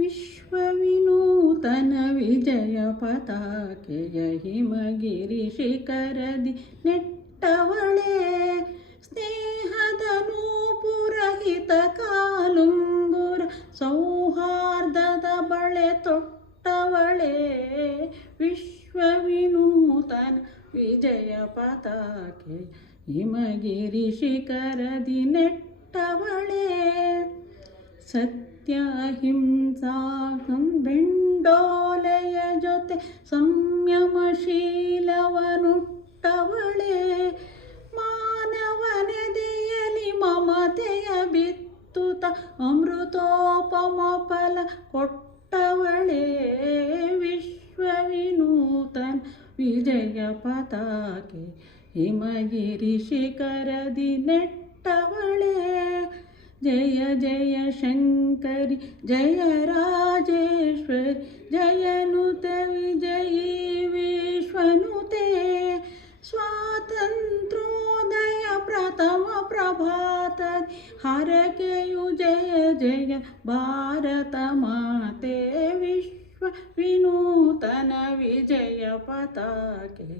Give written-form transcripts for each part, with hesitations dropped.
ವಿಶ್ವವಿನೂತನ ವಿಜಯ ಪತಾಕೆಯ ಹಿಮಗಿರಿ ಶಿಖರದಿ ನೆಟ್ಟವಳೇ, ಸ್ನೇಹದ ನೂಪುರಹಿತ ಕಾಲುಂಗುರ ಸೌಹಾರ್ದದ ಬಳೆ ತೊಟ್ಟವಳೇ, ವಿಶ್ವವಿನೂತನ ವಿಜಯ ಪತಾಕೆ ಹಿಮಗಿರಿ ಶಿಖರದಿ ನೆಟ್ಟವಳೇ. ಸತ್ಯಹಿಂಸಾ ಬೆಂಡೋಲೆಯ ಜೊತೆ ಸಂಯಮಶೀಲವನುಟ್ಟವಳೇ, ಮಾನವನೆದೆಯಲಿ ಮಮತೆಯ ಬಿತ್ತುತ ಅಮೃತೋಪಮ ಫಲ ಕೊಟ್ಟವಳೇ, ವಿಶ್ವವಿನೂತನ ವಿಜಯ ಪತಾಕೆ ಹಿಮಗಿರಿ ಶಿಖರದಿ ನೆಟ್ಟವಳೇ. ಜಯ ಜಯ ಶಂಕರಿ ಜಯ ರಾಜೇಶ್ವರಿ ಜಯನುತೆ ವಿಜಯೀ ವಿಶ್ವನುತೆ, ಸ್ವಾತಂತ್ರ್ಯೋದಯ ಪ್ರಥಮ ಪ್ರಭಾತದಿ ಹರಕೆಯು ಜಯ ಜಯ ಭಾರತ ಮಾತೆ, ವಿಶ್ವ ವಿನೂತನ ವಿಜಯ ಪತಾಕೆ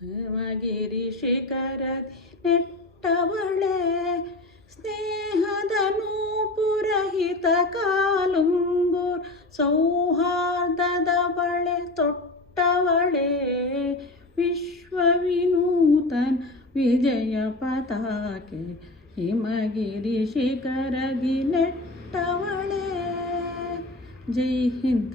ಹಿಮಗಿರಿ ಶಿಖರದಿ ನೆಟ್ಟವಳೇ, ಸ್ನೇಹದ ನೂಪುರಹಿತ ಕಾಲುಂಗುರ ಸೌಹಾರ್ದದ ಬಳೆ ತೊಟ್ಟವಳೇ, ವಿಶ್ವವಿನೂತನ ವಿಜಯ ಪತಾಕೆ ಹಿಮಗಿರಿ ಶಿಖರದಿ ನೆಟ್ಟವಳೇ. ಜೈ ಹಿಂದ್.